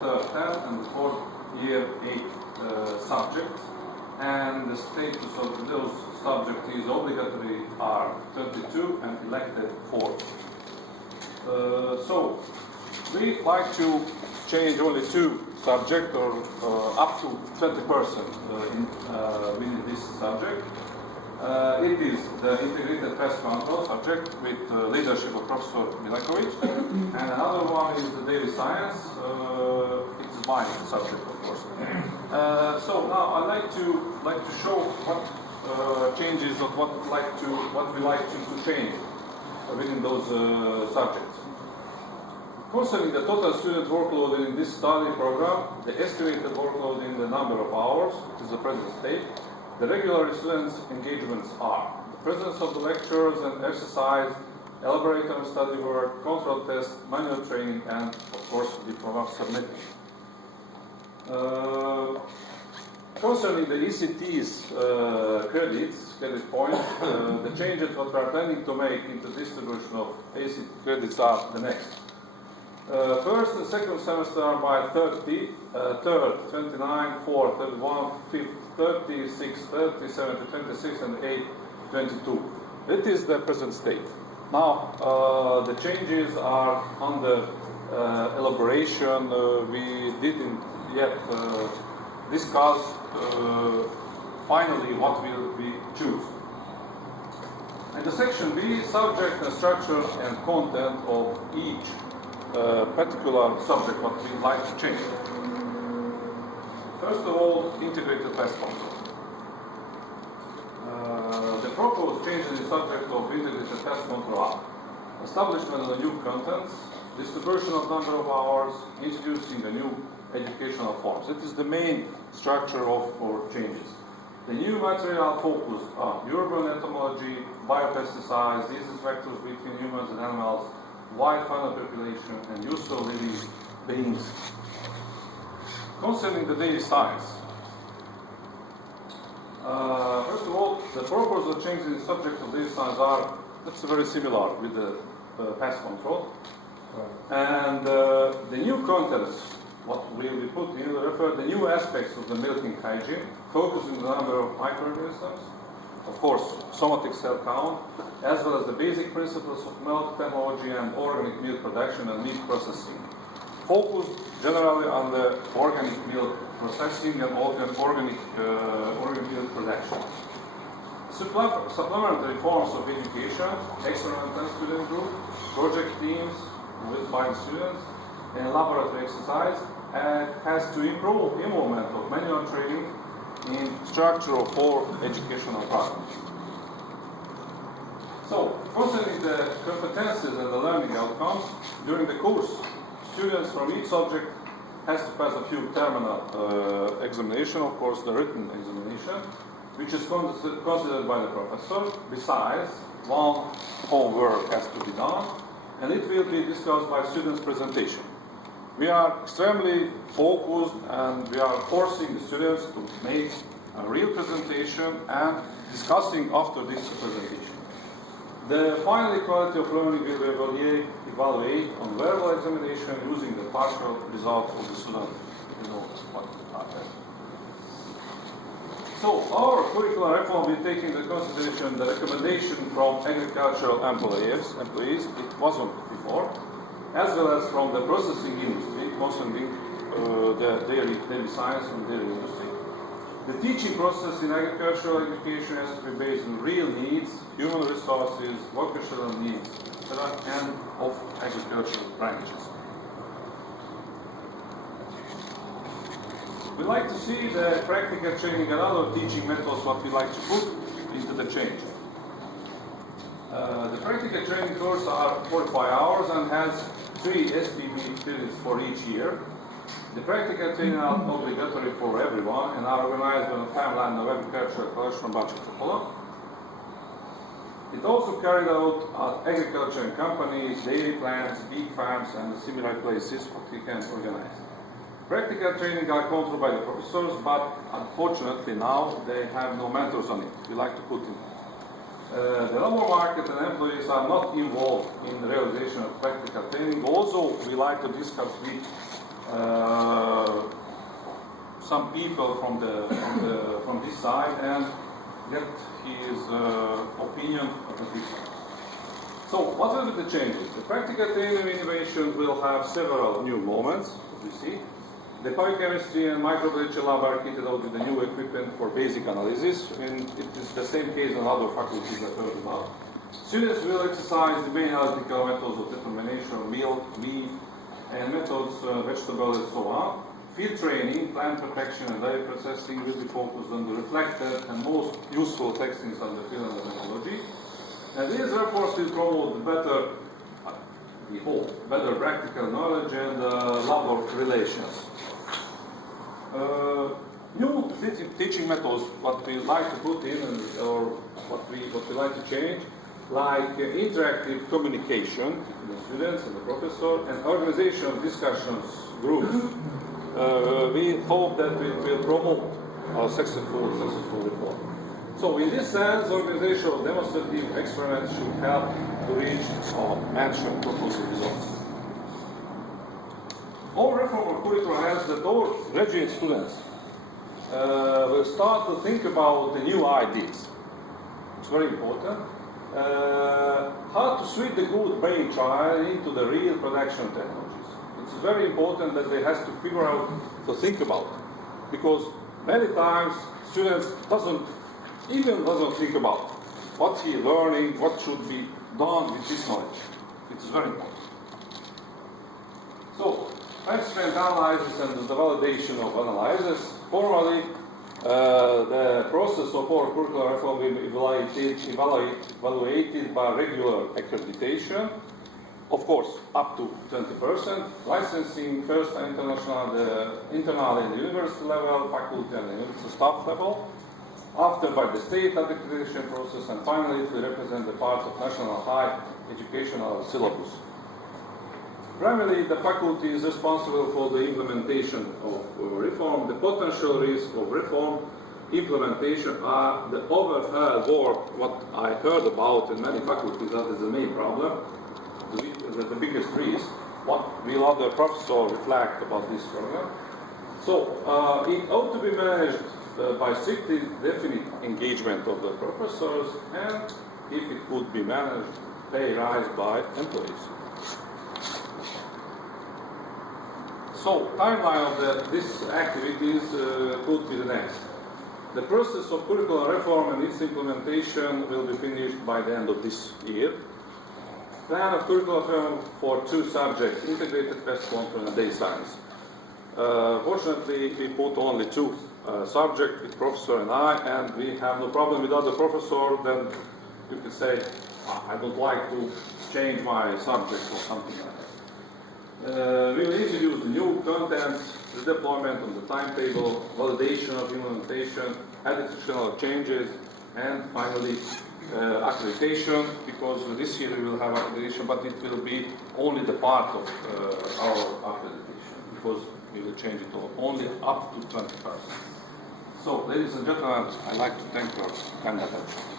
10 and the fourth year 8 subjects, and the status of those subjects is obligatory are 32 and elected 4. So we like to change only 2 subjects or up to 20% within this subject. It is the integrated pest control subject with leadership of Professor Milakovic, and another one is the daily science. It's my subject, of course. So now I'd like to show what changes of what we like to change within those subjects. Concerning the total student workload in this study program, the estimated workload in the number of hours is the present state. The regular students' engagements are the presence of the lectures and exercise, elaborate on study work, control test, manual training, and of course diploma submitting. Concerning the ECT's credit points, the changes that we are planning to make in the distribution of ECT credits are the next. First and second semester are by 30, third, 29, 4, 31, 5th, 36, 37, 26, and 8, 22. It is the present state. Now, the changes are under elaboration. We didn't yet discuss finally what will we choose. And the section B, subject and structure and content of each particular subject what we like to change. First of all, integrated pest control. The proposed changes in the subject of integrated pest control are establishment of the new contents, distribution of number of hours, introducing the new educational forms. It is the main structure of our changes. The new material focused on urban entomology, biopesticides, disease vectors between humans and animals, wide fauna population, and useful living beings. Concerning the daily science, first of all, the purpose of changing the subject of daily science that's very similar with the pest control. And the new contents, what will be put in, refer the new aspects of the milking hygiene, focusing on the number of microorganisms, of course, somatic cell count, as well as the basic principles of milk technology and organic milk production and meat processing. Focused generally on the organic milk processing and organic milk production. Supplementary forms of education, experimental student group, project teams by students, and laboratory exercise has to improve involvement of manual training in structure of 4 educational programs. So, concerning the competences and the learning outcomes, during the course, students from each subject has to pass a few terminal examination, of course the written examination, which is considered by the professor. Besides, one homework has to be done, and it will be discussed by students' presentation. We are extremely focused and we are forcing the students to make a real presentation and discussing after this presentation. The final quality of learning will evaluate on verbal examination using the partial results of the student. So our curriculum reform will take into consideration the recommendation from agricultural employees, it wasn't before, as well as from the processing industry concerning the daily science and daily industry. The teaching process in agricultural education has to be based on real needs, human resources, vocational needs, etc., and of agricultural branches. We like to see the practical training and other teaching methods what we like to put into the change. The practical training course are 45 hours and has 3 SPB credits for each year. The practical training are obligatory for everyone and are organized on the timeline of Agricultural College from Bačka Topola. It also carried out at agriculture companies, dairy plants, big farms, and similar places what we can organize. Practical training are controlled by the professors, but unfortunately now they have no mentors on it. We like to put in. The labor market and employees are not involved in the realization of practical training. Also, we like to discuss with some people from this side and get his opinion of the people. So, what will be the changes? The practical theory of innovation will have several new moments, as you see. The biochemistry and microbiology lab are kitted out with the new equipment for basic analysis, and it is the same case in other faculties I heard about. Students will exercise the main analytical methods of determination of milk, meat, and methods, vegetables, and so on. Field training, plant protection, and dairy processing will be focused on the reflected and most useful textings on the field and the methodology. And these reports will promote the better, we hope, better practical knowledge and labor relations. New teaching methods, what we like to put in, or what we like to change, like interactive communication between the students and the professor, and organization of discussions groups. We hope that it will promote a successful reform. So in this sense, organization of demonstrative experiments should help to reach mentioned proposed results. All reform of curriculum has that all graduate students will start to think about the new ideas. It's very important. How to switch the good brainchild into the real production technologies. It's very important that they have to figure out to think about it, because many times students doesn't think about what he learning, what should be done with this knowledge. It's very important. So, experiment analysis and the validation of analysis. Formally, the process of our curricular reform will be evaluated by regular accreditation, of course, up to 20%, licensing first internally in the university level, faculty and the university staff level, after by the state accreditation process, and finally it will represent the part of national high educational syllabus. Primarily, the faculty is responsible for the implementation of reform. The potential risk of reform implementation are the overhead work, what I heard about in many faculties, that is the main problem, the biggest risk. What will other professors reflect about this program? So, it ought to be managed by strictly definite engagement of the professors, and if it could be managed, pay rise by employees. So, timeline of these activities could be the next. The process of curricular reform and its implementation will be finished by the end of this year. Plan of curricular reform for 2 subjects, integrated pest control and dairy science. Fortunately, we put only 2 subjects with professor and I, and we have no problem with other professor. Then you can say, I would like to change my subject or something like that. We will introduce new contents, the deployment of the timetable, validation of implementation, additional changes, and finally accreditation, because this year we will have accreditation, but it will be only the part of our accreditation, because we will change it only up to 20%. So, ladies and gentlemen, I'd like to thank you for your kind attention.